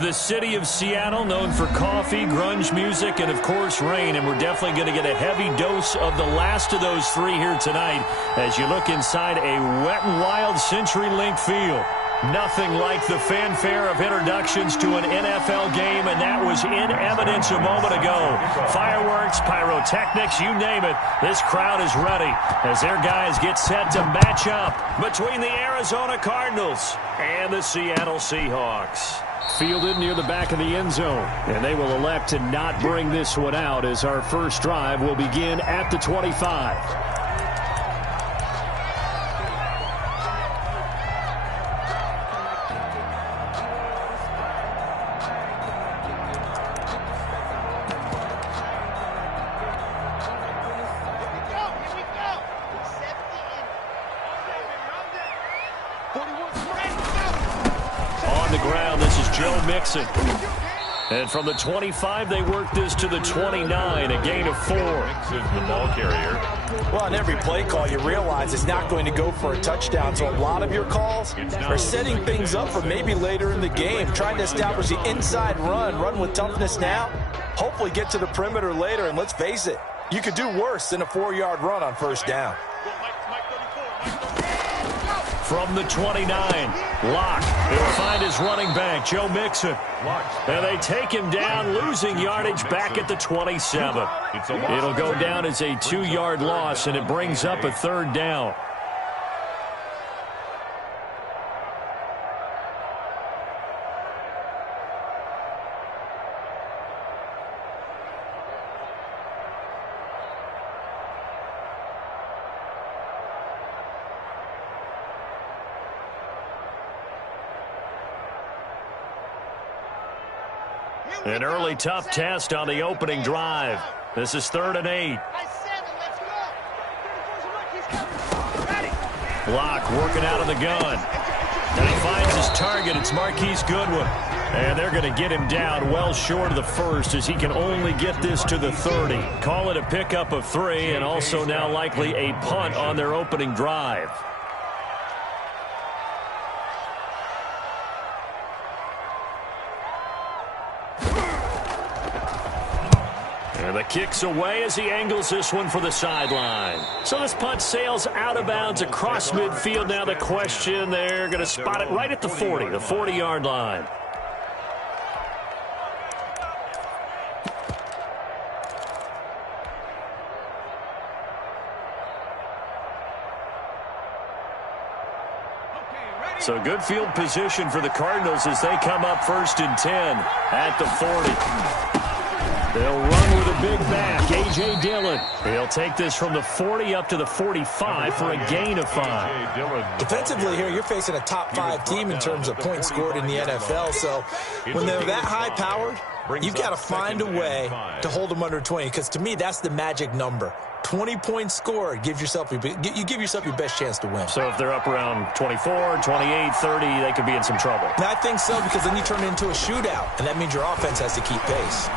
The city of Seattle, known for coffee, grunge music, and, of course, rain. And we're definitely going to get a heavy dose of the last of those three here tonight as you look inside a wet and wild CenturyLink field. Nothing like the fanfare of introductions to an NFL game, and that was in evidence a moment ago. Fireworks, pyrotechnics, you name it. This crowd is ready as their guys get set to match up between the Arizona Cardinals and the Seattle Seahawks. Fielded near the back of the end zone, and they will elect to not bring this one out as our first drive will begin at the 25. And from the 25, they work this to the 29, a gain of 4. The ball carrier. Well, on every play call, you realize it's not going to go for a touchdown. So a lot of your calls are setting things up for maybe later in the game, trying to establish the inside run with toughness now, hopefully get to the perimeter later. And let's face it, you could do worse than a 4-yard run on first down. From the 29, Locke. He'll find his running back, Joe Mixon. And they take him down, losing yardage back at the 27. It'll go down as a 2-yard loss, and it brings up a third down. An early tough test on the opening drive. This is 3rd and 8. Locke working out of the gun. And he finds his target. It's Marquise Goodwin. And they're going to get him down well short of the first as he can only get this to the 30. Call it a pickup of 3 and also now likely a punt on their opening drive. And the kick's away as he angles this one for the sideline. So this punt sails out of bounds across midfield. Now the question, they're going to spot it right at the 40, the 40-yard line. So good field position for the Cardinals as they come up 1st and 10 at the 40. They'll run with a big back, A.J. Dillon. He'll take this from the 40 up to the 45 for a gain of 5. Defensively here, you're facing a top 5 team in terms of points scored in the NFL. So when they're that high-powered, you've got to find a way to hold them under 20, because to me, that's the magic number. 20 points scored, you give yourself your best chance to win. So if they're up around 24, 28, 30, they could be in some trouble. And I think so, because then you turn it into a shootout, and that means your offense has to keep pace.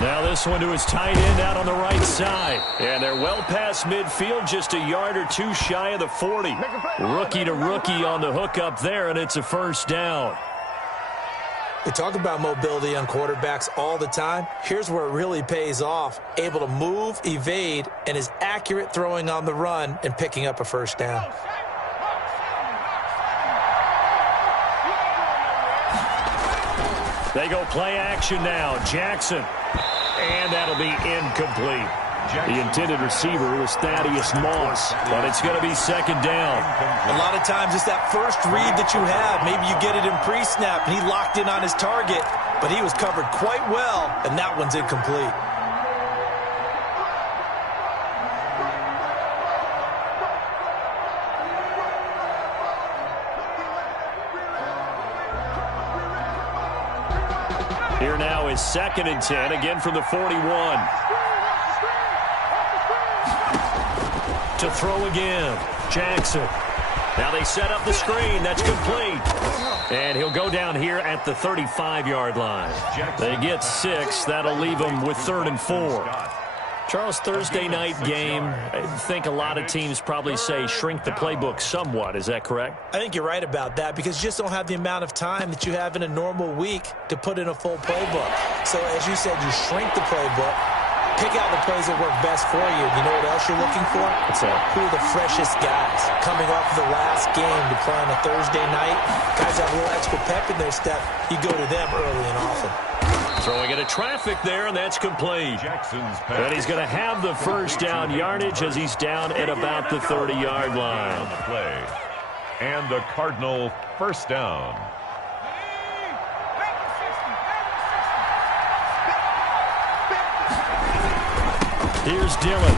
Now this one to his tight end out on the right side. And they're well past midfield, just a yard or 2 shy of the 40. Rookie to rookie on the hook up there, and it's a first down. We talk about mobility on quarterbacks all the time. Here's where it really pays off. Able to move, evade, and is accurate throwing on the run and picking up a first down. They go play action now. Jackson. And that'll be incomplete. The intended receiver was Thaddeus Moss, but it's going to be 2nd down. A lot of times it's that first read that you have. Maybe you get it in pre-snap, and he locked in on his target, but he was covered quite well, and that one's incomplete. Here now is 2nd and 10, again from the 41. To throw again, Jackson. Now they set up the screen. That's complete. And he'll go down here at the 35-yard line. They get 6. That'll leave them with 3rd and 4. Charles, Thursday night game, I think a lot of teams probably say shrink the playbook somewhat. Is that correct? I think you're right about that because you just don't have the amount of time that you have in a normal week to put in a full playbook. So, as you said, you shrink the playbook, pick out the plays that work best for you. You know what else you're looking for? What's that? Who are the freshest guys coming off of the last game to play on a Thursday night? Guys have a little extra pep in their step. You go to them early and often. Throwing into traffic there, and that's complete. And he's going to have the first down yardage as he's down at about the 30-yard line. On the play. And the Cardinal first down. Here's Dillon.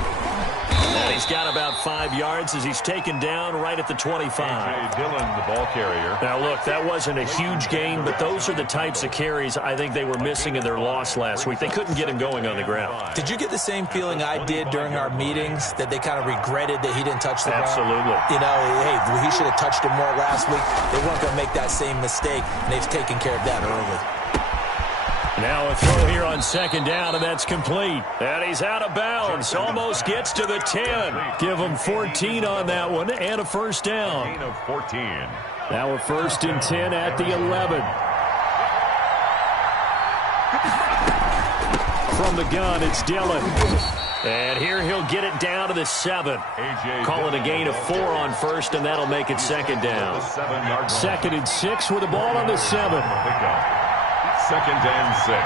And he's got about 5 yards as he's taken down right at the 25. A.J. Dillon, the ball carrier. Now, look, that wasn't a huge gain, but those are the types of carries I think they were missing in their loss last week. They couldn't get him going on the ground. Did you get the same feeling I did during our meetings, that they kind of regretted that he didn't touch the ball? Absolutely. You know, hey, he should have touched it more last week. They weren't going to make that same mistake, and they've taken care of that early. Now a throw here on second down, and that's complete. And he's out of bounds. Almost gets to the 10. Give him 14 on that one and a first down. Gain of 14. Now a 1st and 10 at the 11. From the gun, it's Dillon. And here he'll get it down to the 7. Call it a gain of 4 on first, and that'll make it second down. 2nd and 6 with the ball on the 7. 2nd and 6.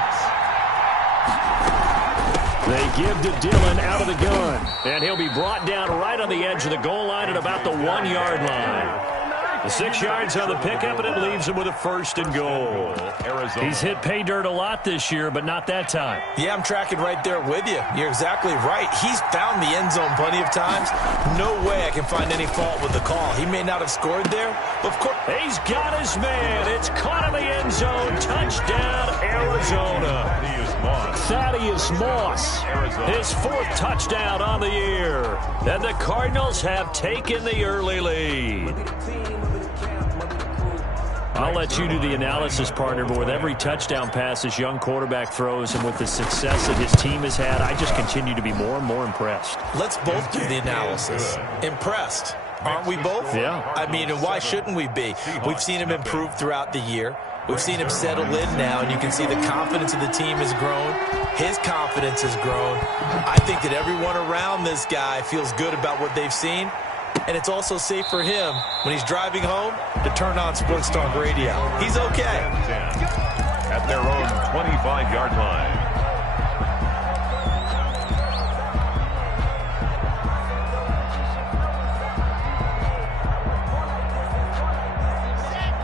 They give to Dillon out of the gun. And he'll be brought down right on the edge of the goal line at about the 1-yard line. The 6 yards on the pickup, and it leaves him with a 1st and goal. Arizona. He's hit pay dirt a lot this year, but not that time. Yeah, I'm tracking right there with you. You're exactly right. He's found the end zone plenty of times. No way I can find any fault with the call. He may not have scored there, but of course. He's got his man. It's caught in the end zone. Touchdown, Arizona. Thaddeus Moss, his 4th touchdown on the year. And the Cardinals have taken the early lead. I'll let you do the analysis, partner, but with every touchdown pass this young quarterback throws and with the success that his team has had, I just continue to be more and more impressed. Let's both do the analysis. Impressed. Aren't we both? Yeah. I mean, and why shouldn't we be? We've seen him improve throughout the year. We've seen him settle in now, and you can see the confidence of the team has grown. His confidence has grown. I think that everyone around this guy feels good about what they've seen. And it's also safe for him when he's driving home to turn on Sports Talk Radio. He's okay. At their own 25-yard line.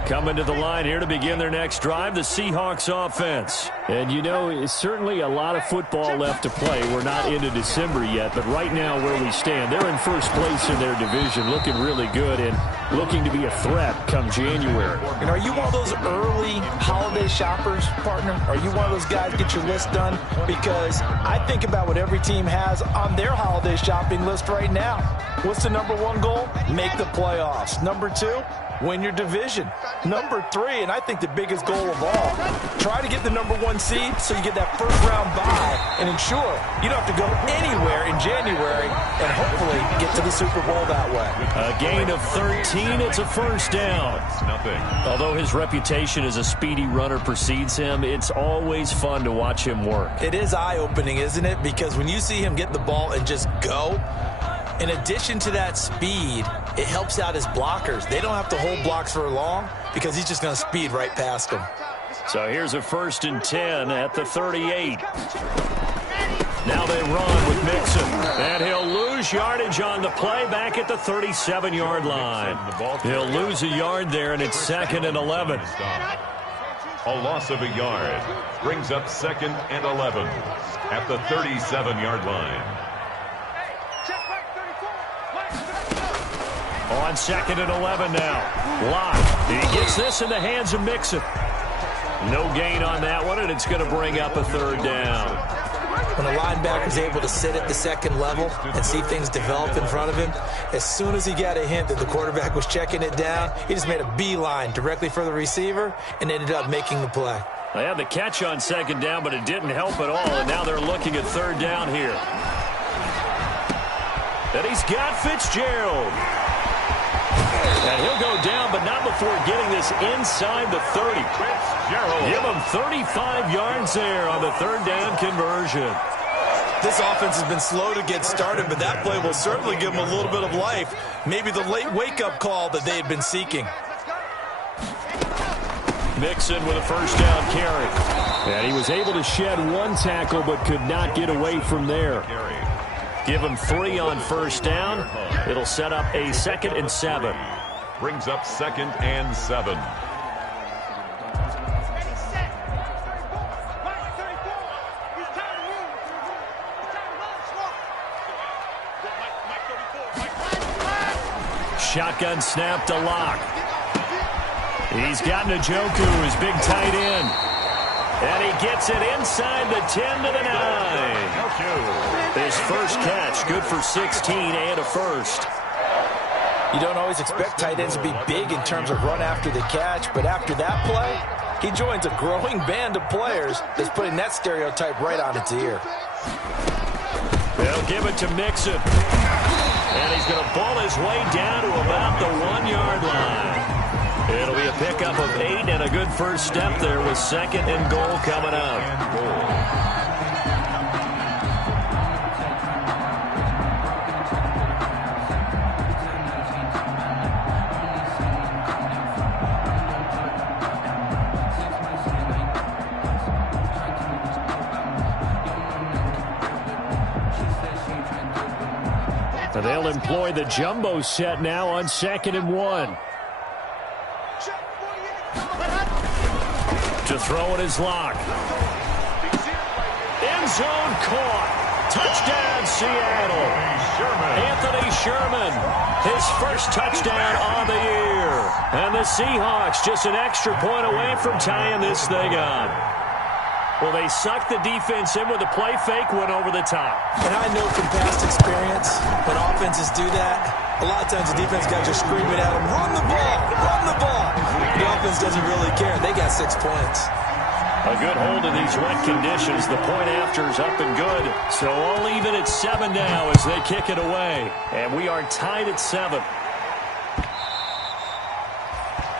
Coming to the line here to begin their next drive, the Seahawks offense. And, you know, it's certainly a lot of football left to play. We're not into December yet, but right now where we stand, they're in first place in their division, looking really good and looking to be a threat come January. And are you one of those early holiday shoppers, partner? Are you one of those guys get your list done? Because I think about what every team has on their holiday shopping list right now. What's the number 1 goal? Make the playoffs. Number 2? Win your division. Number 3, and I think the biggest goal of all, try to get the number 1 seed so you get that first-round bye and ensure you don't have to go anywhere in January and hopefully get to the Super Bowl that way. A gain of 13, it's a first down. Nothing. Although his reputation as a speedy runner precedes him, it's always fun to watch him work. It is eye-opening, isn't it? Because when you see him get the ball and just go, in addition to that speed, it helps out his blockers. They don't have to hold blocks for long because he's just going to speed right past them. So here's a 1st and 10 at the 38. Now they run with Mixon. And he'll lose yardage on the play back at the 37-yard line. He'll lose a yard there, and it's 2nd and 11. A loss of a yard brings up 2nd and 11 at the 37-yard line. On 2nd and 11 now. Lott. He gets this in the hands of Mixon. No gain on that one, and it's going to bring up a 3rd down. When a linebacker is able to sit at the 2nd level and see things develop in front of him, as soon as he got a hint that the quarterback was checking it down, he just made a beeline directly for the receiver and ended up making the play. They had the catch on 2nd down, but it didn't help at all, and now they're looking at 3rd down here. And he's got Fitzgerald. And he'll go down, but not before getting this inside the 30. Fitzgerald. Give him 35 yards there on the third down conversion. This offense has been slow to get started, but that play will certainly give them a little bit of life. Maybe the late wake-up call that they had been seeking. Mixon with a first down carry. And he was able to shed one tackle but could not get away from there. Give him 3 on first down. It'll set up a 2nd and 7. Brings up 2nd and 7. Shotgun snap to Lock. He's got Njoku, his big tight end. And he gets it inside the 10 to the 9. His first catch, good for 16 and a first. You don't always expect tight ends to be big in terms of run after the catch, but after that play, he joins a growing band of players that's putting that stereotype right on its ear. They'll give it to Mixon. And he's going to ball his way down to about the 1-yard line. It'll be a pickup of 8 and a good first step there with 2nd and goal coming up. They'll employ the jumbo set now on 2nd and 1. To throw it is Lock. End zone caught. Touchdown, Seattle. Anthony Sherman, his first touchdown on the year. And the Seahawks just an extra point away from tying this thing up. Well, they sucked the defense in with a play fake, went over the top. And I know from past experience, when offenses do that, a lot of times the defense guys are screaming at them, run the ball, run the ball. The offense doesn't really care. They got 6 points. A good hold in these wet conditions. The point after is up and good. So all even at 7 now as they kick it away. And we are tied at 7.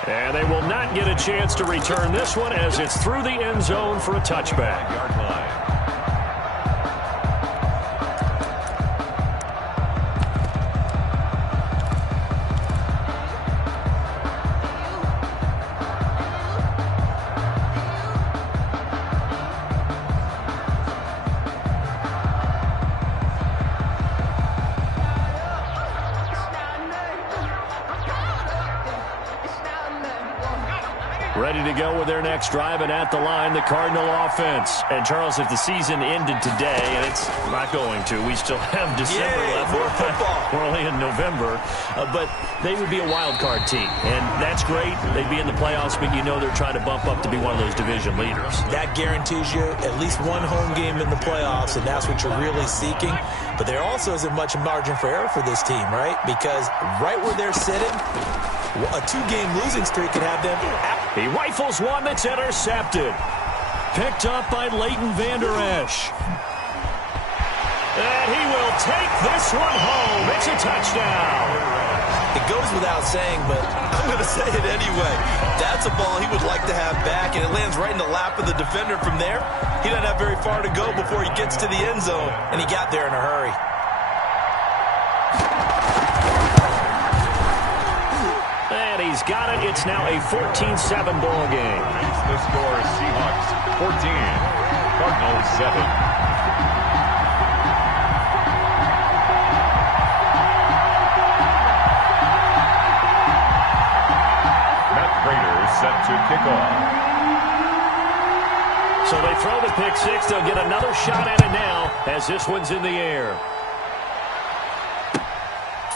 And they will not get a chance to return this one as it's through the end zone for a touchback. Yard line. Ready to go with their next drive, and at the line, the Cardinal offense. And, Charles, if the season ended today, and it's not going to, we still have December left. More football. We're only in November. But they would be a wild card team, and that's great. They'd be in the playoffs, but you know they're trying to bump up to be one of those division leaders. That guarantees you at least one home game in the playoffs, and that's what you're really seeking. But there also isn't much margin for error for this team, right? Because right where they're sitting, a 2-game losing streak could have them. He rifles one that's intercepted. Picked up by Leighton Vander Esch. And he will take this one home. It's a touchdown. It goes without saying, but I'm going to say it anyway. That's a ball he would like to have back, and it lands right in the lap of the defender from there. He doesn't have very far to go before he gets to the end zone, and he got there in a hurry. And he's got it. It's now a 14-7 ball game. The score is Seahawks 14, Cardinals 7. Set to kick off. So they throw the pick six. They'll get another shot at it now as this one's in the air.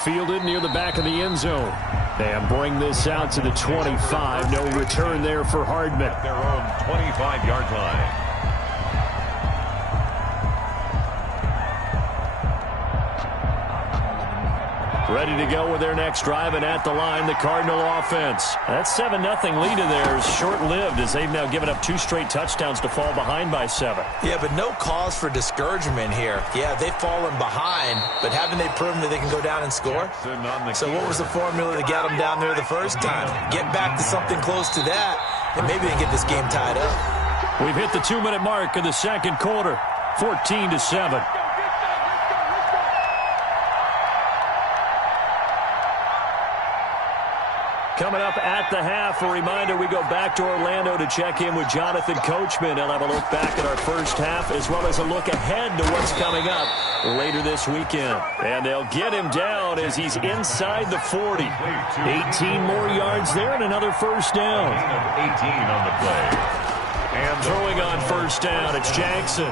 Fielded near the back of the end zone. And bring this out to the 25. No return there for Hardman. Their own 25-yard line. Ready to go with their next drive, and at the line, the Cardinal offense. That 7-0 lead of theirs short-lived as they've now given up 2 straight touchdowns to fall behind by 7. Yeah, but no cause for discouragement here. Yeah, they've fallen behind, but haven't they proven that they can go down and score? So what was the formula to get them down there the first time? Get back to something close to that, and maybe they can get this game tied up. We've hit the 2-minute mark of the second quarter, 14-7. Coming up at the half, a reminder, we go back to Orlando to check in with Jonathan Coachman. He'll have a look back at our first half as well as a look ahead to what's coming up later this weekend. And they'll get him down as he's inside the 40. 18 more yards there and another first down. 18 on the play. And throwing on first down, it's Jackson.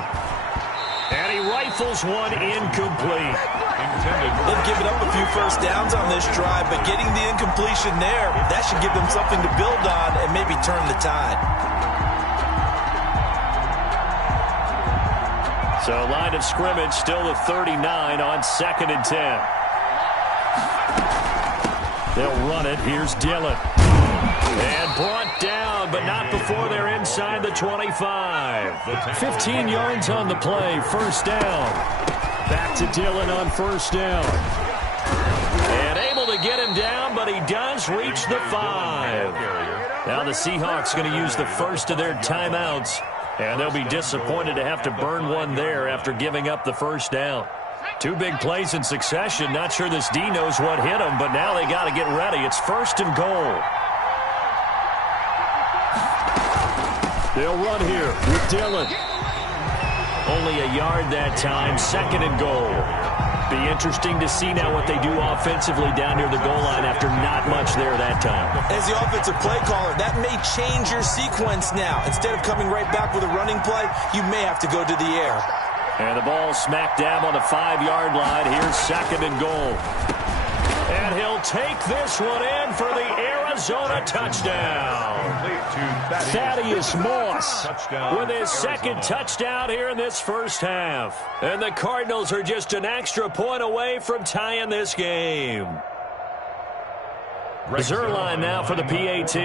And he rifles one incomplete. They've given up a few first downs on this drive, but getting the incompletion there, that should give them something to build on and maybe turn the tide. So line of scrimmage still the 39 on 2nd and 10. They'll run it. Here's Dillon. And brought down, but not before they're inside the 25. 15 yards on the play, first down. Back to Dillon on first down. And able to get him down, but he does reach the 5. Now the Seahawks going to use the first of their timeouts, and they'll be disappointed to have to burn one there after giving up the first down. 2 big plays in succession. Not sure this D knows what hit him, but now they got to get ready. It's first and goal. They'll run here with Dillon. Only a yard that time, 2nd and goal. Be interesting to see now what they do offensively down near the goal line after not much there that time. As the offensive play caller, that may change your sequence now. Instead of coming right back with a running play, you may have to go to the air. And the ball smack dab on the 5-yard line. Here's 2nd and goal. And he'll take this one in for the Arizona touchdown. Thaddeus Moss with his 2nd touchdown here in this first half. And the Cardinals are just an extra point away from tying this game. Zerline now for the PAT.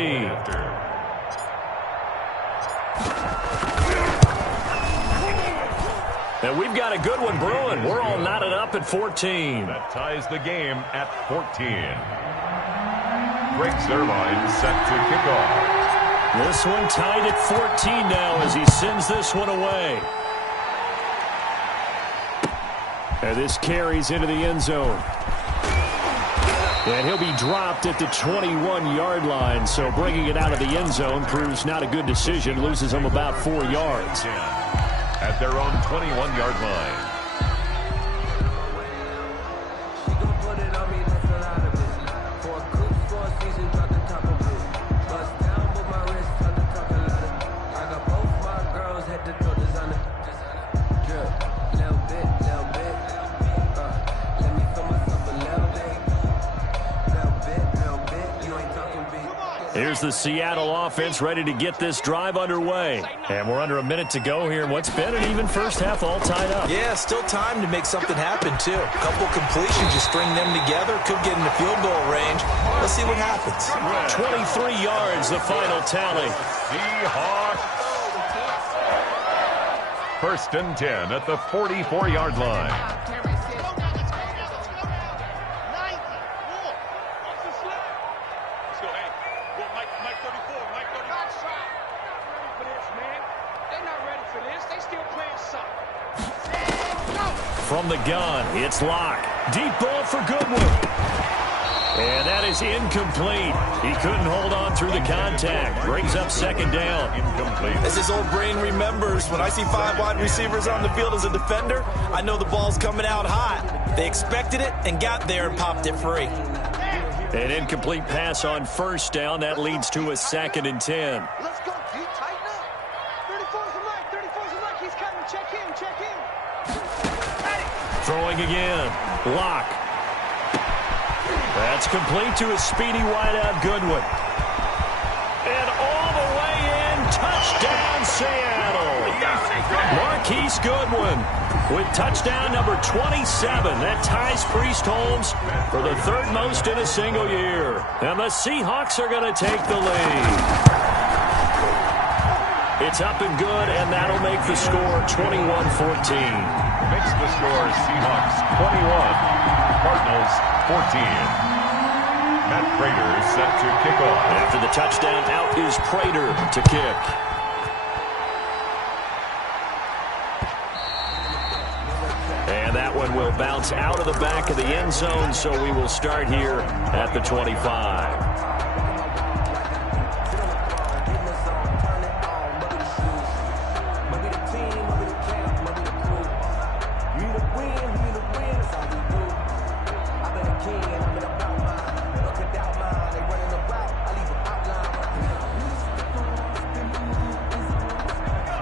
And we've got a good one brewing. We're all knotted up at 14. That ties the game at 14. Greg Zerline set to kick off. This one tied at 14 now as he sends this one away. And this carries into the end zone. And he'll be dropped at the 21-yard line. So bringing it out of the end zone proves not a good decision. Loses him about 4 yards. At their own 21-yard line. Here's the Seattle offense ready to get this drive underway. And we're under a minute to go here in what's been an even first half all tied up. Yeah, still time to make something happen, too. A couple completions, you string them together, could get in the field goal range. Let's see what happens. 23 yards, the final tally. Seahawks. 1st and 10 at the 44-yard line. From the gun, it's Locke. Deep ball for Goodwin. And that is incomplete. He couldn't hold on through the contact. Brings up 2nd down. Incomplete. As his old brain remembers, when I see 5 wide receivers on the field as a defender, I know the ball's coming out hot. They expected it and got there and popped it free. An incomplete pass on first down. That leads to a 2nd and 10. Let's go, Pete. Tighten up. 34's the mic. 34's the mic. He's cutting. Check in. Throwing again. Locke. That's complete to a speedy wideout Goodwin. And all the way in, touchdown, Seattle. Marquise Goodwin with touchdown number 27. That ties Priest Holmes for the third most in a single year. And the Seahawks are going to take the lead. It's up and good, and that'll make the score 21-14. Makes the score Seahawks 21, Cardinals 14. Matt Prater set to kick off. After the touchdown, out is Prater to kick. And that one will bounce out of the back of the end zone, so we will start here at the 25.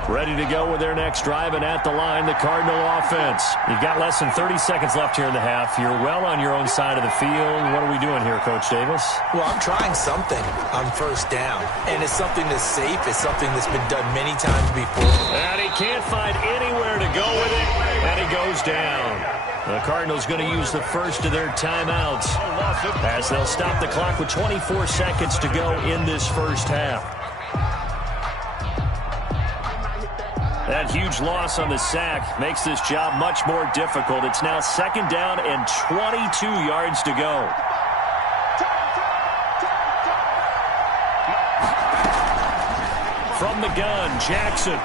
Ready to go with their next drive, and at the line, the Cardinal offense. You've got less than 30 seconds left here in the half. You're well on your own side of the field. What are we doing here, Coach Davis? Well, I'm trying something on first down, and it's something that's safe. It's something that's been done many times before. And he can't find anywhere to go with it, and he goes down. The Cardinals going to use the first of their timeouts as they'll stop the clock with 24 seconds to go in this first half. That huge loss on the sack makes this job much more difficult. It's now second down and 22 yards to go. From the gun, Jackson.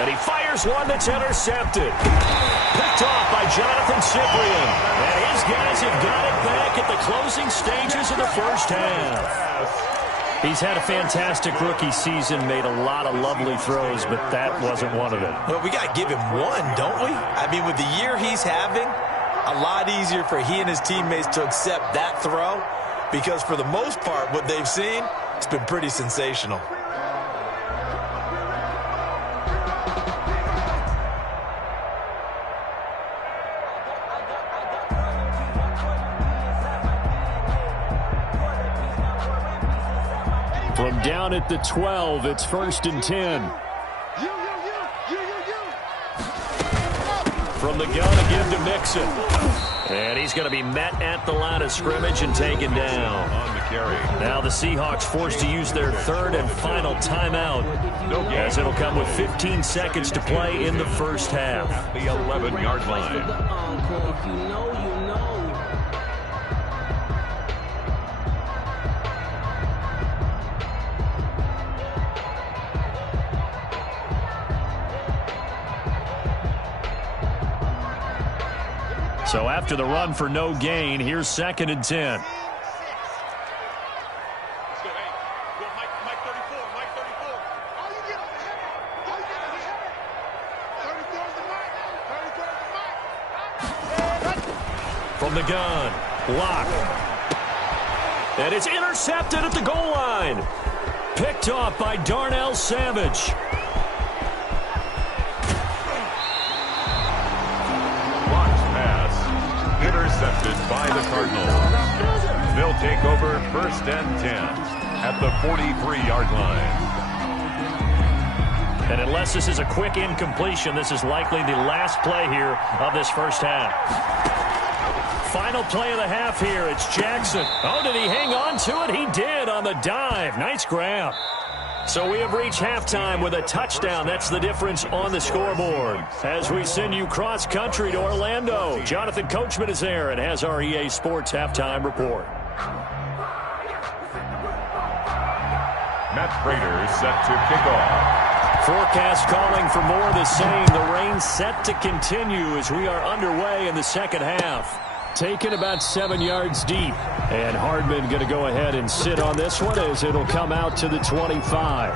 And he fires one that's intercepted. Picked off by Jonathan Cyprien. And his guys have got it back at the closing stages of the first half. He's had a fantastic rookie season, made a lot of lovely throws, but that wasn't one of them. Well, we got to give him one, don't we? I mean, with the year he's having, a lot easier for he and his teammates to accept that throw because for the most part, what they've seen, it's been pretty sensational. From down at the 12, it's 1st and 10. From the gun, a give to Mixon. And he's going to be met at the line of scrimmage and taken down. On the carry. Now the Seahawks forced to use their third and final timeout, as it'll come with 15 seconds to play in the first half. The 11-yard line. So after the run for no gain, here's 2nd and 10. From the gun, Locke. And it's intercepted at the goal line. Picked off by Darnell Savage. Intercepted by the Cardinals. They'll take over 1st and 10 at the 43-yard line. And unless this is a quick incompletion, this is likely the last play here of this first half. Final play of the half here. It's Jackson. Oh, did he hang on to it? He did on the dive. Nice grab. So we have reached halftime with a touchdown. That's the difference on the scoreboard. As we send you cross-country to Orlando, Jonathan Coachman is there and has our EA Sports halftime report. Matt Prater set to kick off. Forecast calling for more of the same. The rain set to continue as we are underway in the second half. Taken about 7 yards deep. And Hardman going to go ahead and sit on this one as it'll come out to the 25.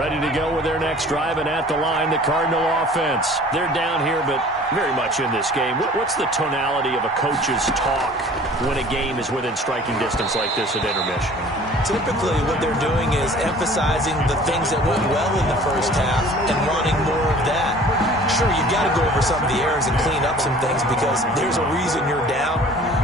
Ready to go with their next drive, and at the line, the Cardinal offense. They're down here, but very much in this game. What's the tonality of a coach's talk when a game is within striking distance like this at intermission? Typically, what they're doing is emphasizing the things that went well in the first half and wanting more of that. Sure, you've got to go over some of the errors and clean up some things because there's a reason you're down.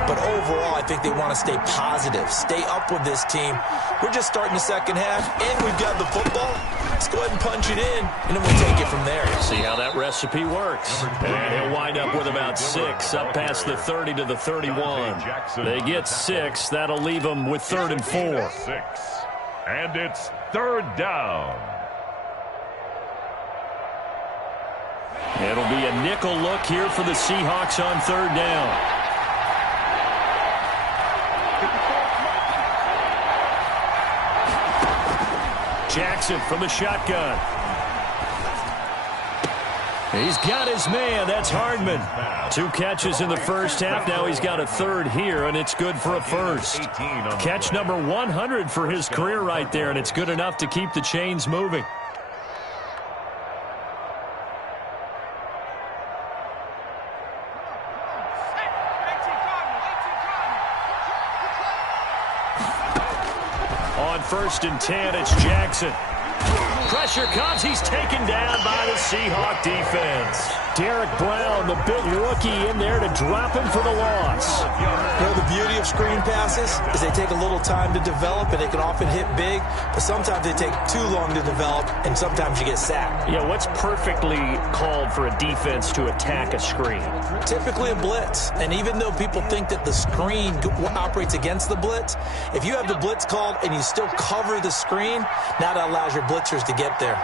But overall, I think they want to stay positive, stay up with this team. We're just starting the second half, and we've got the football. Let's go ahead and punch it in, and then we'll take it from there. See how that recipe works. And he'll wind up with about 6, up past the 30 to the 31. They get 6. That'll leave them with 3rd and 4. 6. And it's 3rd down. It'll be a nickel look here for the Seahawks on 3rd down. Jackson from the shotgun. He's got his man. That's Hardman. 2 catches in the first half. Now he's got a 3rd here, and it's good for a 1st. Catch number 100 for his career right there, and it's good enough to keep the chains moving. On 1st and 10, it's Jackson. Pressure comes. He's taken down by the Seahawk defense. Derek Brown, the big rookie, in there to drop him for the loss. You know, the beauty of screen passes is they take a little time to develop, and they can often hit big, but sometimes they take too long to develop, and sometimes you get sacked. Yeah, what's perfectly called for a defense to attack a screen? Typically a blitz, and even though people think that the screen operates against the blitz, if you have the blitz called and you still cover the screen, now that allows your blitzers to get there.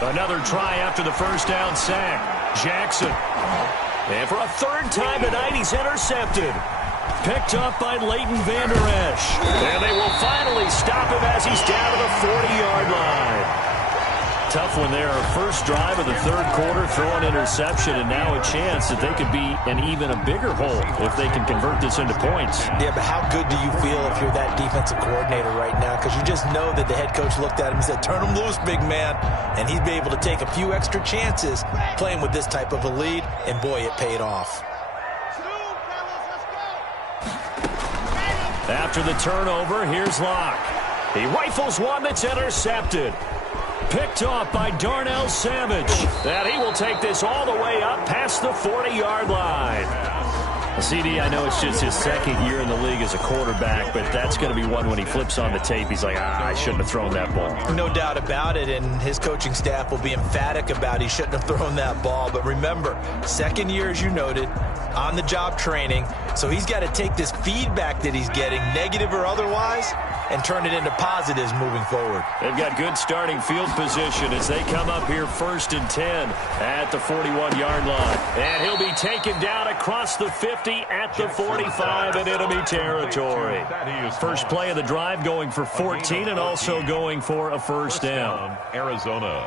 Another try after the first down sack. Jackson. And for a 3rd time tonight, he's intercepted. Picked up by Leighton Vander Esch. And they will finally stop him as he's down to the 40-yard line. Tough one there. First drive of the 3rd quarter, throw an interception, and now a chance that they could be in even a bigger hole if they can convert this into points. Yeah, but how good do you feel if you're that defensive coordinator right now? Because you just know that the head coach looked at him and said, turn him loose, big man. And he'd be able to take a few extra chances playing with this type of a lead, and boy, it paid off. After the turnover, here's Locke. He rifles one that's intercepted. Picked off by Darnell Savage. And he will take this all the way up past the 40-yard line. CD, I know it's just his 2nd year in the league as a quarterback, but that's going to be one when he flips on the tape. He's like, I shouldn't have thrown that ball. No doubt about it, and his coaching staff will be emphatic about he shouldn't have thrown that ball. But remember, 2nd year, as you noted, on-the-job training, so he's got to take this feedback that he's getting, negative or otherwise, and turn it into positives moving forward. They've got good starting field position as they come up here 1st and 10 at the 41-yard line. And he'll be taken down across the 50 at the 45 in enemy territory. First play of the drive going for 14 and also going for a 1st down. Arizona.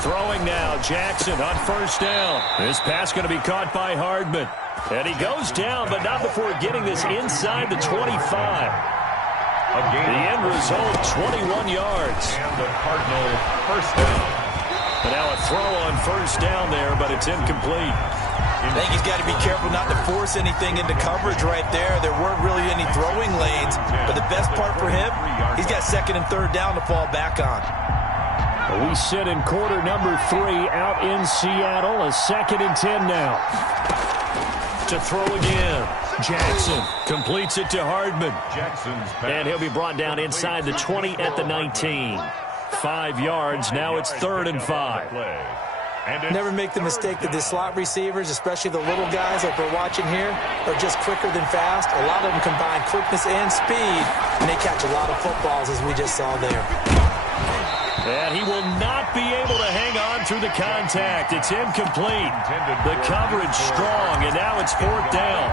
Throwing now, Jackson on 1st down. This pass going to be caught by Hardman. And he goes down, but not before getting this inside the 25. The end result, 21 yards. And the Cardinal 1st down. And now a throw on 1st down there, but it's incomplete. I think he's got to be careful not to force anything into coverage right there. There weren't really any throwing lanes, but the best part for him, he's got 2nd and 3rd down to fall back on. We sit in quarter number 3 out in Seattle. A 2nd and 10 now. To throw again. Jackson completes it to Hardman. And he'll be brought down inside the 20 at the 19. 5 yards. Now it's 3rd and 5. Never make the mistake that the slot receivers, especially the little guys like we're watching here, are just quicker than fast. A lot of them combine quickness and speed, and they catch a lot of footballs, as we just saw there. And he will not be able to hang on through the contact. It's incomplete. The coverage strong, and now it's 4th down.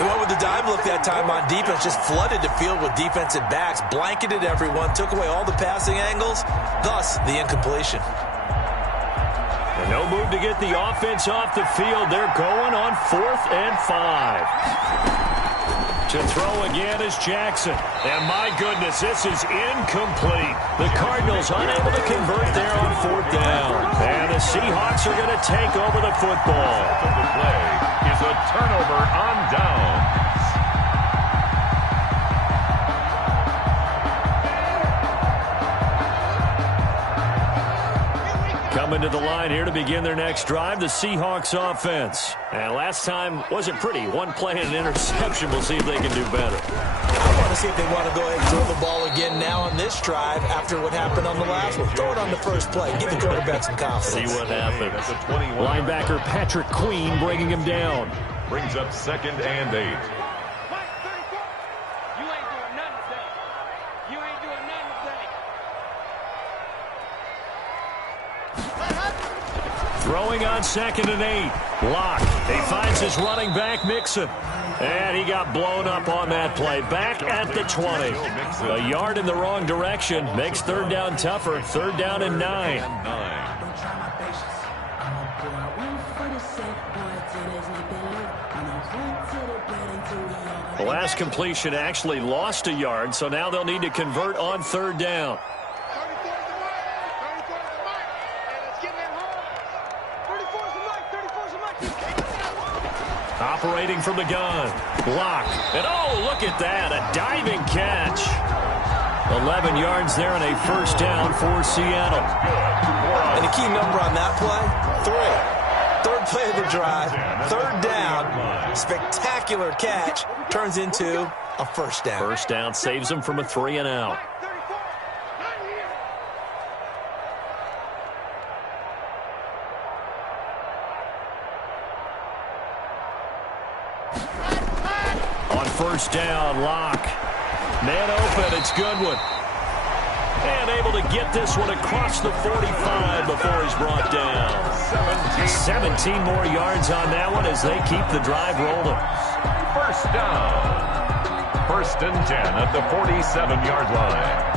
They went with the dive look that time on defense, just flooded the field with defensive backs, blanketed everyone, took away all the passing angles, thus the incompletion. And no move to get the offense off the field. They're going on 4th and 5. To throw again is Jackson. And my goodness, this is incomplete. The Cardinals unable to convert there on 4th down. And the Seahawks are going to take over the football. The play is a turnover on downs. Coming to the line here to begin their next drive, the Seahawks offense. And last time wasn't pretty. One play and an interception. We'll see if they can do better. I want to see if they want to go ahead and throw the ball again now on this drive after what happened on the last one. Throw it on the first play. Give the quarterback some confidence. See what happens. Linebacker Patrick Queen bringing him down. Brings up 2nd and 8. Throwing on 2nd and 8. Lock. He finds his running back, Mixon. And he got blown up on that play. Back at the 20. A yard in the wrong direction. Makes 3rd down tougher. 3rd down and 9. The last completion actually lost a yard, so now they'll need to convert on 3rd down. Operating from the gun. Block. And oh, look at that. A diving catch. 11 yards there and a 1st down for Seattle. And the key number on that play, 3. 3rd play of the drive, 3rd down, spectacular catch, turns into a 1st down. 1st down saves them from a 3 and out. On 1st down, Lock. Man open, it's Goodwin. And able to get this one across the 45 before he's brought down. 17 more yards on that one as they keep the drive rolling. 1st down. 1st and 10 at the 47-yard line.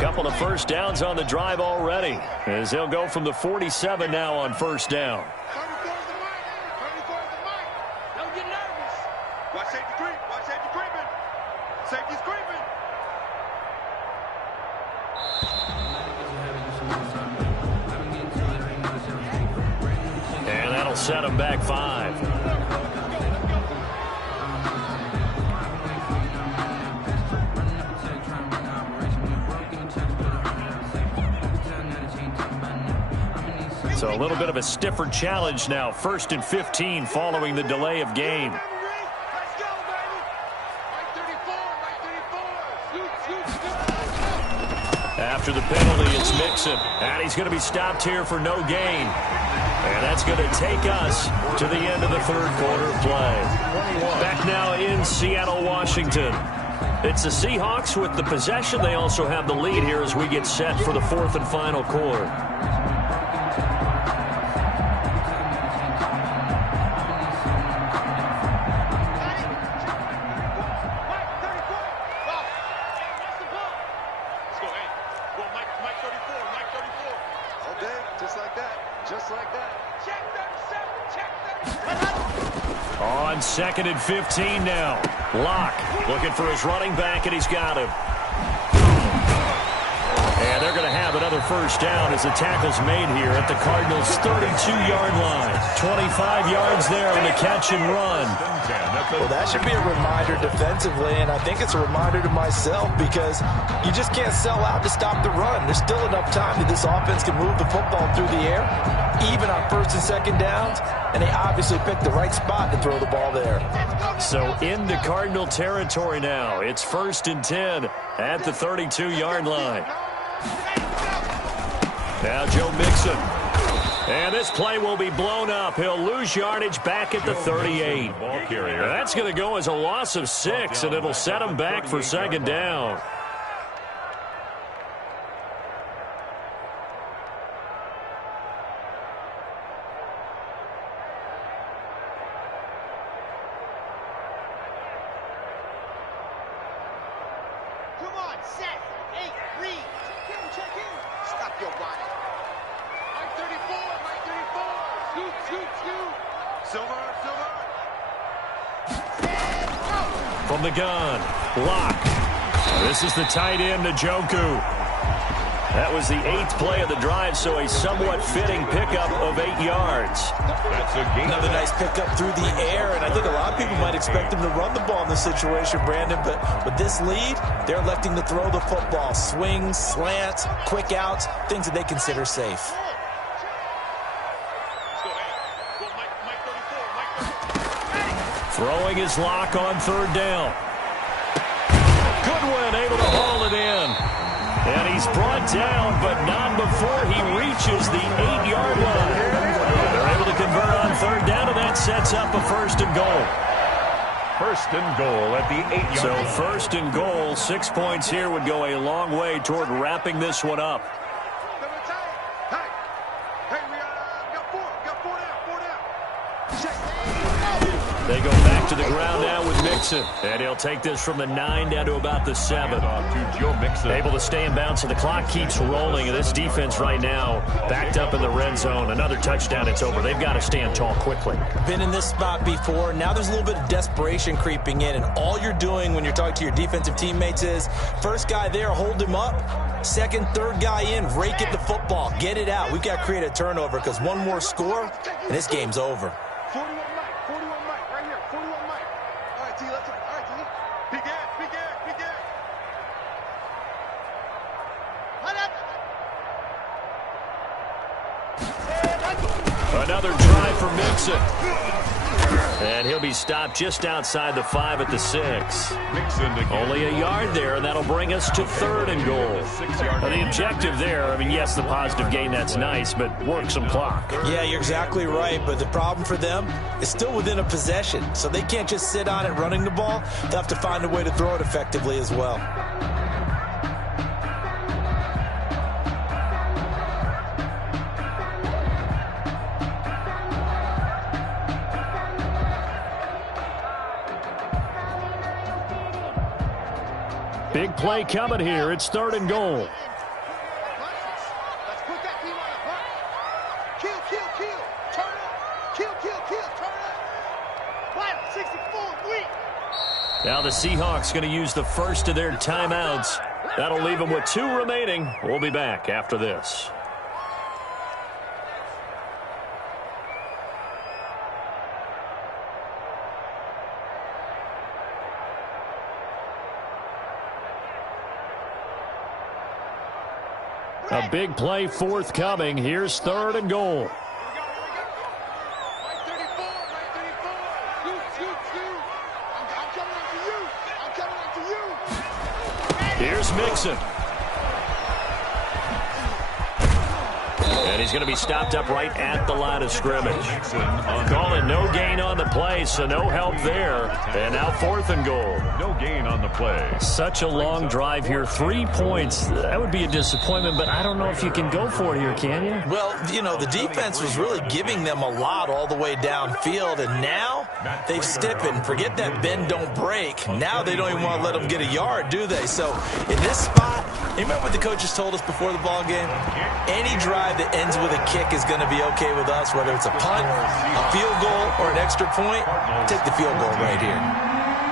Couple of 1st downs on the drive already as they'll go from the 47 now on 1st down. Don't get nervous. Watch safety creep. Watch safety creeping. Safety's creeping. And that'll set him back 5. So a little bit of a stiffer challenge now. 1st and 15 following the delay of game. Let's go, baby. Right 34. After the penalty, it's Mixon. And he's going to be stopped here for no gain. And that's going to take us to the end of the 3rd quarter of play. Back now in Seattle, Washington. It's the Seahawks with the possession. They also have the lead here as we get set for the 4th and final quarter. On 2nd and 15 now. Lock looking for his running back, and he's got him. And they're going to have another 1st down as the tackle's made here at the Cardinals' 32-yard line. 25 yards there on the catch and run. Well, that should be a reminder defensively, and I think it's a reminder to myself because you just can't sell out to stop the run. There's still enough time that this offense can move the football through the air, even on 1st and 2nd downs, and they obviously picked the right spot to throw the ball there. So into Cardinal territory now. It's 1st and 10 at the 32-yard line. Now Joe Mixon. And this play will be blown up. He'll lose yardage back at the 38. That's going to go as a loss of 6, and it'll set him back for 2nd down. Set. 8. Read. Check in. Stop your body. Mike 34. Mike 34. Scoot. Silver. From the gun, Lock. This is the tight end, Njoku. That was the 8th play of the drive, so a somewhat fitting pickup of 8 yards. That's a gain. Another nice pickup through the air, and I think a lot of people might expect him to run the ball in this situation, Brandon, but with this lead, they're electing to throw the football. Swings, slants, quick outs, things that they consider safe. Throwing his Lock on 3rd down. Goodwin able to haul it in. And he's brought down, but not before he reaches the 8-yard line. They're able to convert on 3rd down, and that sets up a 1st and goal. 1st and goal at the 8-yard So line. 1st and goal, 6 points here would go a long way toward wrapping this one up. They go back to the ground now with Mixon. And he'll take this from the 9 down to about the 7. Off to Joe Mixon. Able to stay in bounds, so the clock keeps rolling. And this defense right now backed up in the red zone. Another touchdown, it's over. They've got to stand tall quickly. Been in this spot before. Now there's a little bit of desperation creeping in, and all you're doing when you're talking to your defensive teammates is first guy there, hold him up. 2nd, 3rd guy in, rake it the football. Get it out. We've got to create a turnover because one more score, and this game's over. 41 Mike, right here. 41 Mike. All right, T, let's go. All right, T. Big air. Another drive for Mixon. And he'll be stopped just outside the 5 at the 6. Mixon again. Only a yard there, and that'll bring us to 3rd and goal. Now, the objective there, I mean, yes, the positive gain, that's nice, but work some clock. Yeah, you're exactly right, but the problem for them is still within a possession, so they can't just sit on it running the ball. They'll have to find a way to throw it effectively as well. Big play coming here. It's 3rd and goal. Let's put that team on the clock. Kill. Turn up. Kill. Turn up. Wild, 64, weak. Now the Seahawks going to use the first of their timeouts. That'll leave them with 2 remaining. We'll be back after this. A big play forthcoming. Here's 3rd and goal. Mike 34. Scoot. I'm coming on to you. Here's Mixon. And he's going to be stopped up right at the line of scrimmage. Calling no gain on the play, so no help there. And now 4th and goal. No gain on the play. Such a long drive here. 3 points. That would be a disappointment, but I don't know if you can go for it here, can you? Well, you know, the defense was really giving them a lot all the way downfield, and now they've stiffened. Forget that bend, don't break. Now they don't even want to let them get a yard, do they? So in this spot, you remember what the coaches told us before the ball game? Any drive that ends with a kick is going to be okay with us, whether it's a punt, a field goal, or an extra point. Take the field goal right here.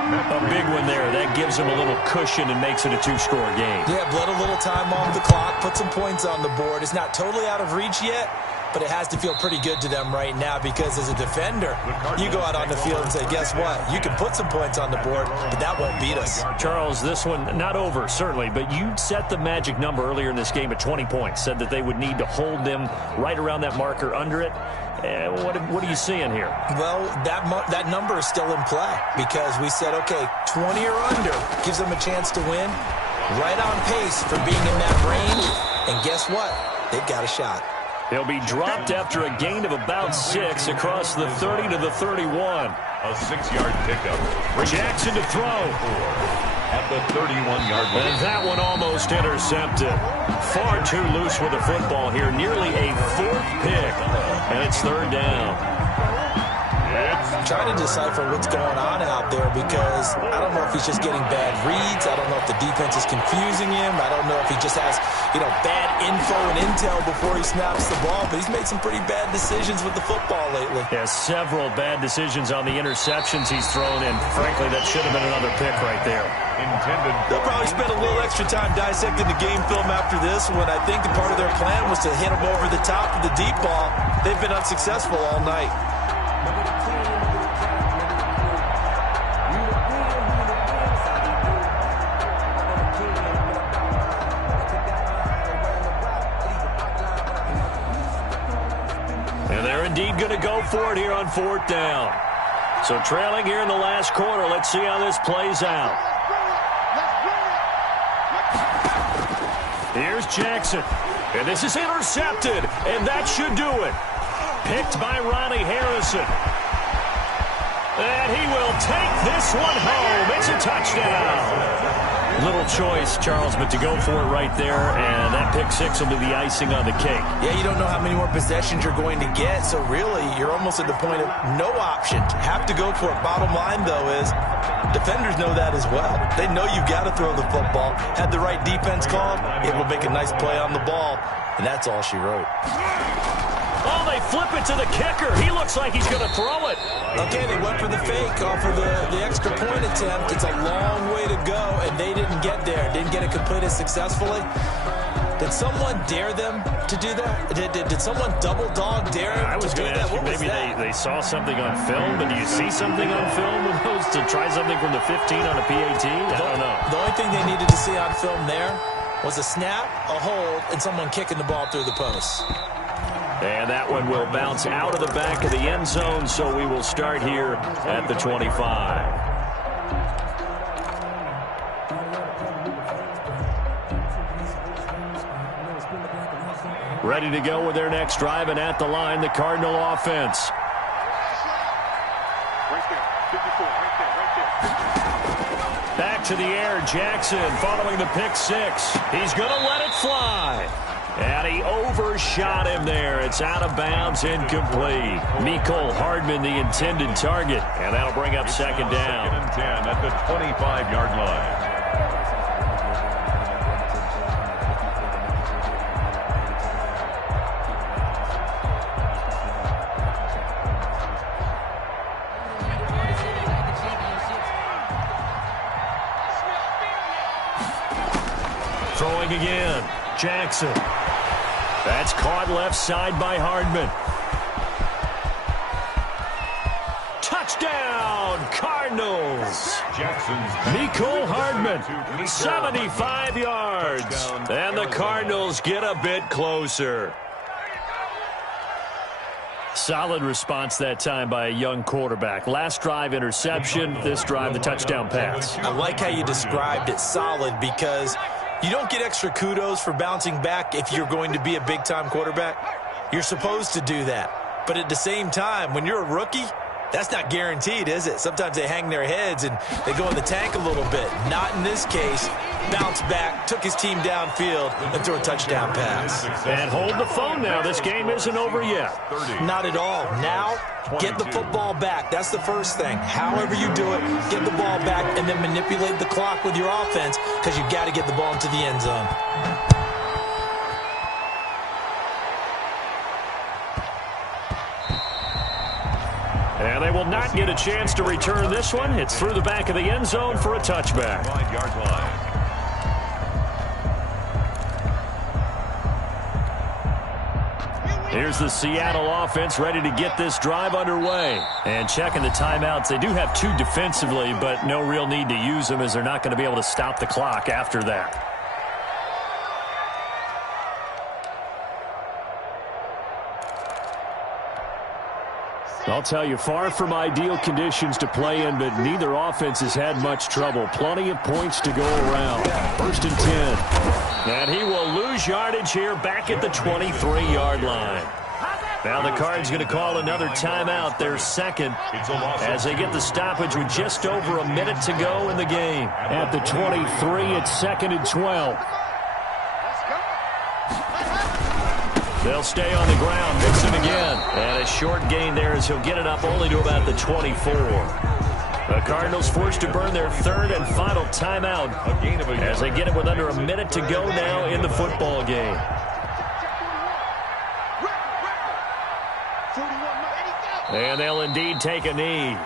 A big one there. That gives them a little cushion and makes it a 2-score game. Yeah, let a little time off the clock, put some points on the board. It's not totally out of reach yet, but it has to feel pretty good to them right now because as a defender, you go out on the field and say, guess what? You can put some points on the board, but that won't beat us. Charles, this one, not over, certainly, but you set the magic number earlier in this game at 20 points, said that they would need to hold them right around that marker under it. What are you seeing here? Well, that number is still in play because we said, okay, 20 or under gives them a chance to win. Right on pace for being in that range, and guess what? They've got a shot. He'll be dropped after a gain of about 6 across the 30 to the 31. A 6-yard pickup. Jackson to throw. At the 31-yard line. And that one almost intercepted. Far too loose with the football here. Nearly a 4th pick. And it's 3rd down. Trying to decipher what's going on out there because I don't know if he's just getting bad reads. I don't know if the defense is confusing him. I don't know if he just has, bad info and intel before he snaps the ball. But he's made some pretty bad decisions with the football lately. Yeah, several bad decisions on the interceptions he's thrown in. Frankly, that should have been another pick right there. They'll probably spend a little extra time dissecting the game film after this when I think the part of their plan was to hit him over the top of the deep ball. They've been unsuccessful all night. And they're indeed going to go for it here on 4th down. So trailing here in the last quarter. Let's see how this plays out. Here's Jackson. And this is intercepted. And that should do it. Picked by Ronnie Harrison. And he will take this one home. It's a touchdown. Little choice, Charles, but to go for it right there, and that pick six will be the icing on the cake. Yeah, you don't know how many more possessions you're going to get, so really you're almost at the point of no option. Have to go for it. Bottom line, though, is defenders know that as well. They know you've got to throw the football. Had the right defense called, it will make a nice play on the ball, and that's all she wrote. Oh, they flip it to the kicker. He looks like he's going to throw it. Okay, they went for the fake off of the extra point attempt. It's a long way to go, and they didn't get there. Didn't get it completed successfully. Did someone dare them to do that? Did someone double dog dare them I was going to ask you, maybe they saw something on film, but do you see something on film with those to try something from the 15 on a PAT? I don't know. The only thing they needed to see on film there was a snap, a hold, and someone kicking the ball through the post. And that one will bounce out of the back of the end zone, so we will start here at the 25. Ready to go with their next drive, and at the line, the Cardinal offense. Right there, 54, right there. Back to the air, Jackson following the pick six. He's going to let it fly. And he overshot him there. It's out of bounds, incomplete. Mecole Hardman, the intended target. And that'll bring up second down. 2nd and 10 at the 25-yard line. Throwing again. Jackson. That's caught left side by Hardman. Touchdown, Cardinals. Mecole Hardman, 75 yards. And the Cardinals get a bit closer. Solid response that time by a young quarterback. Last drive, interception. This drive, the touchdown pass. I like how you described it, solid, because you don't get extra kudos for bouncing back if you're going to be a big-time quarterback. You're supposed to do that. But at the same time, when you're a rookie, that's not guaranteed, is it? Sometimes they hang their heads and they go in the tank a little bit. Not in this case. Bounced back, took his team downfield, and threw a touchdown pass. And hold the phone now. This game isn't over yet. Not at all. Now, get the football back. That's the first thing. However you do it, get the ball back and then manipulate the clock with your offense because you've got to get the ball into the end zone. And they will not get a chance to return this one. It's through the back of the end zone for a touchback. 5-yard line. Here's the Seattle offense ready to get this drive underway. And checking the timeouts. They do have two defensively, but no real need to use them as they're not going to be able to stop the clock after that. I'll tell you, far from ideal conditions to play in, but neither offense has had much trouble. Plenty of points to go around. 1st and 10. And he will lose yardage here back at the 23-yard line. Now the Cards going to call another timeout, their second, as they get the stoppage with just over a minute to go in the game. At the 23, it's 2nd and 12. They'll stay on the ground, mix it again. And a short gain there as he'll get it up only to about the 24. The Cardinals forced to burn their third and final timeout as they get it with under a minute to go now in the football game. And they'll indeed take a knee.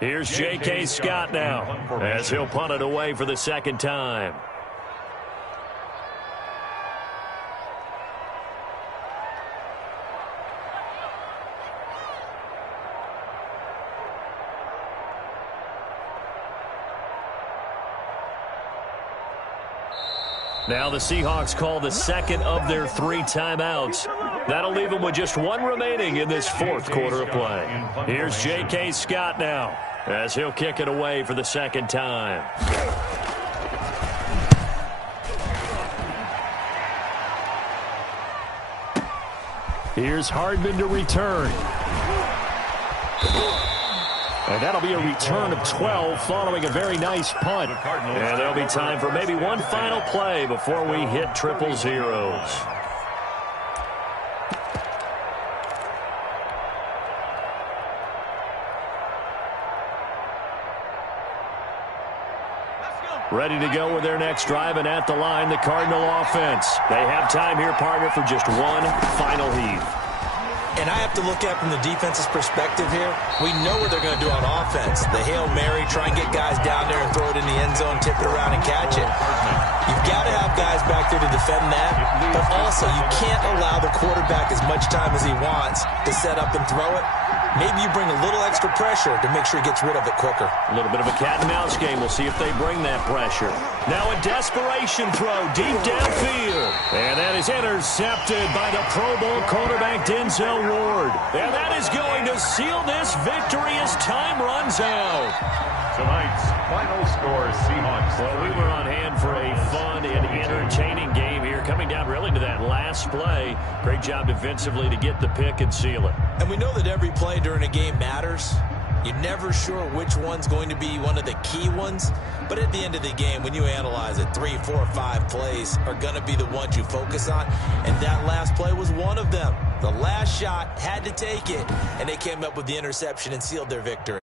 Here's J.K. Scott now as he'll punt it away for the second time. Now the Seahawks call the second of their 3 timeouts. That'll leave them with just 1 remaining in this fourth quarter of play. Here's J.K. Scott now as he'll kick it away for the second time. Here's Hardman to return. And that'll be a return of 12 following a very nice punt. And there'll be time for maybe one final play before we hit triple zeros. Ready to go with their next drive, and at the line, the Cardinal offense. They have time here, partner, for just one final heave. And I have to look at from the defense's perspective here. We know what they're going to do on offense. The Hail Mary, try and get guys down there and throw it in the end zone, tip it around and catch it. You've got to have guys back there to defend that, but also you can't allow the quarterback as much time as he wants to set up and throw it. Maybe you bring a little extra pressure to make sure he gets rid of it quicker. A little bit of a cat and mouse game. We'll see if they bring that pressure. Now a desperation throw deep downfield. And that is intercepted by the Pro Bowl quarterback Denzel Ward. And that is going to seal this victory as time runs out. Tonight's final score, Seahawks. Well, we were on hand for a fun and entertaining game here. Coming down really to that last play. Great job defensively to get the pick and seal it. And we know that every play during a game matters. You're never sure which one's going to be one of the key ones. But at the end of the game, when you analyze it, 3, 4, 5 plays are going to be the ones you focus on. And that last play was one of them. The last shot had to take it. And they came up with the interception and sealed their victory.